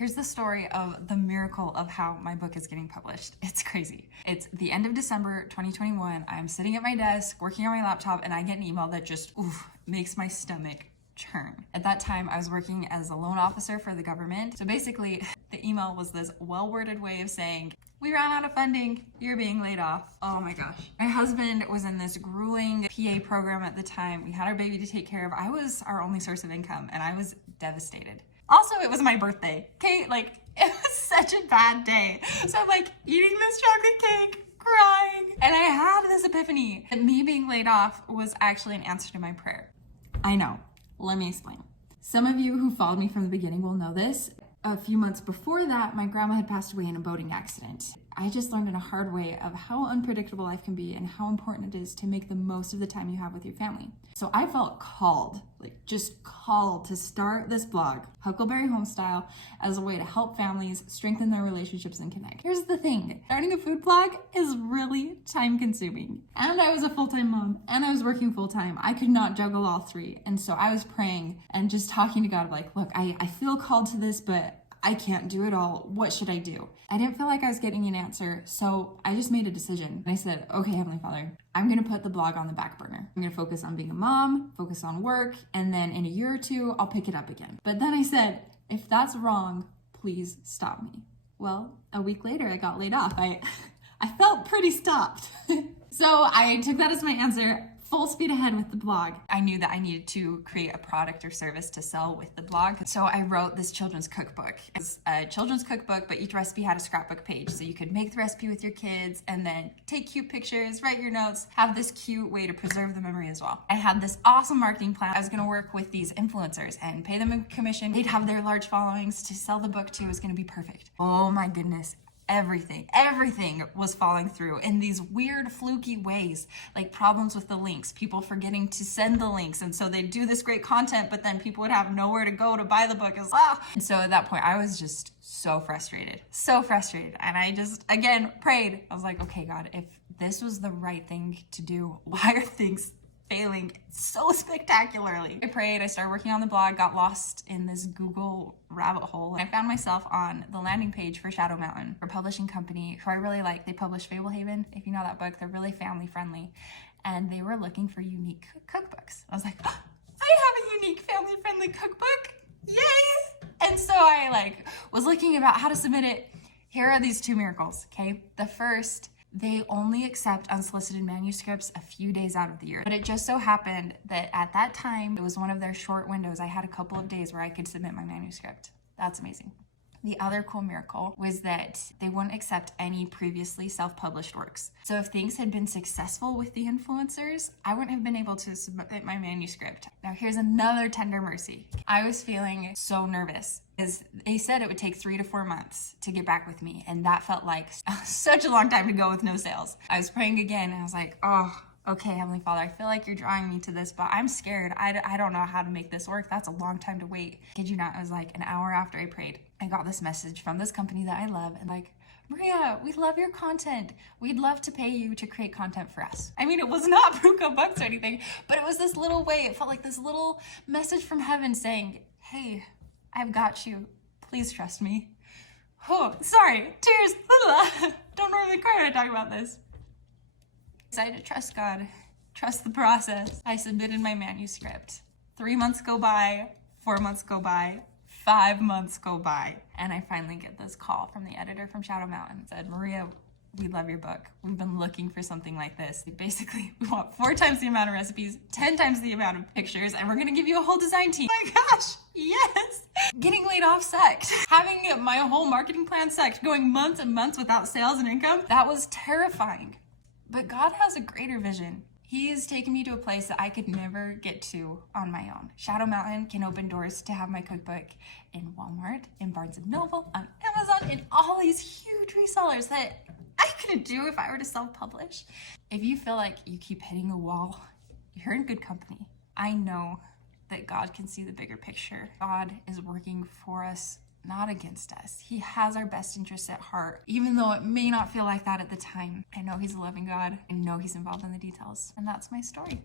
Here's the story of the miracle of how my book is getting published. It's crazy. It's the end of December 2021. I'm sitting at my desk working on my laptop and I get an email that just makes my stomach churn. At that time, I was working as a loan officer for the government. So basically, the email was this well-worded way of saying, we ran out of funding, you're being laid off. Oh my gosh. My husband was in this grueling PA program at the time. We had our baby to take care of. I was our only source of income and I was devastated. Also, it was my birthday. Okay, like it was such a bad day. So I'm like eating this chocolate cake, crying. And I had this epiphany that me being laid off was actually an answer to my prayer. I know, let me explain. Some of you who followed me from the beginning will know this. A few months before that, my grandma had passed away in a boating accident. I just learned in a hard way of how unpredictable life can be and how important it is to make the most of the time you have with your family. So I felt called, just called to start this blog, Huckleberry Homestyle, as a way to help families strengthen their relationships and connect. Here's the thing, starting a food blog is really time consuming. And I was a full-time mom and I was working full-time. I could not juggle all three. And so I was praying and just talking to God like, look, I feel called to this, but I can't do it all. What should I do? I didn't feel like I was getting an answer, so I just made a decision. I said, okay, Heavenly Father, I'm gonna put the blog on the back burner. I'm gonna focus on being a mom, focus on work, and then in a year or two, I'll pick it up again. But then I said, if that's wrong, please stop me. Well, a week later, I got laid off. I felt pretty stopped. So I took that as my answer. Full speed ahead with the blog. I knew that I needed to create a product or service to sell with the blog. So I wrote this children's cookbook. It's a children's cookbook, but each recipe had a scrapbook page. So you could make the recipe with your kids and then take cute pictures, write your notes, have this cute way to preserve the memory as well. I had this awesome marketing plan. I was gonna work with these influencers and pay them a commission. They'd have their large followings to sell the book to. It was gonna be perfect. Oh my goodness. Everything was falling through in these weird fluky ways, like problems with the links, people forgetting to send the links. And so they'd do this great content, but then people would have nowhere to go to buy the book. And so at that point, I was just so frustrated. And I just, again, prayed. I was like, okay, God, if this was the right thing to do, why are things failing so spectacularly? I prayed, I started working on the blog, got lost in this Google rabbit hole. I found myself on the landing page for Shadow Mountain, a publishing company who I really like. They publish Fablehaven. If you know that book, they're really family friendly. And they were looking for unique cookbooks. I was like, oh, I have a unique family friendly cookbook. Yay! And so I was looking about how to submit it. Here are these two miracles, okay? The first, they only accept unsolicited manuscripts a few days out of the year. But it just so happened that at that time, it was one of their short windows. I had a couple of days where I could submit my manuscript. That's amazing. The other cool miracle was that they wouldn't accept any previously self-published works. So if things had been successful with the influencers, I wouldn't have been able to submit my manuscript. Now here's another tender mercy. I was feeling so nervous because they said it would take 3 to 4 months to get back with me. And that felt like such a long time to go with no sales. I was praying again and I was like, oh, okay, Heavenly Father, I feel like you're drawing me to this, but I'm scared. I don't know how to make this work. That's a long time to wait. Kid you not, it was like an hour after I prayed. I got this message from this company that I love and like, Maria, we love your content. We'd love to pay you to create content for us. I mean, it was not Bruco Books or anything, but it was this little way. It felt like this little message from heaven saying, hey, I've got you. Please trust me. Oh, sorry, tears. Don't normally cry when I talk about this. I decided to trust God, trust the process. I submitted my manuscript. 3 months go by, 4 months go by, 5 months go by, and I finally get this call from the editor from Shadow Mountain. It said, Maria, we love your book. We've been looking for something like this. Basically, we want 4 times the amount of recipes, 10 times the amount of pictures, and we're gonna give you a whole design team. Oh my gosh, yes! Getting laid off sucked. Having my whole marketing plan sucked. Going months and months without sales and income, that was terrifying. But God has a greater vision. He's taken me to a place that I could never get to on my own. Shadow Mountain can open doors to have my cookbook in Walmart, in Barnes & Noble, on Amazon, in all these huge resellers that I couldn't do if I were to self-publish. If you feel like you keep hitting a wall, you're in good company. I know that God can see the bigger picture. God is working for us, not against us. He has our best interests at heart, even though it may not feel like that at the time. I know He's a loving God. I know He's involved in the details. And that's my story.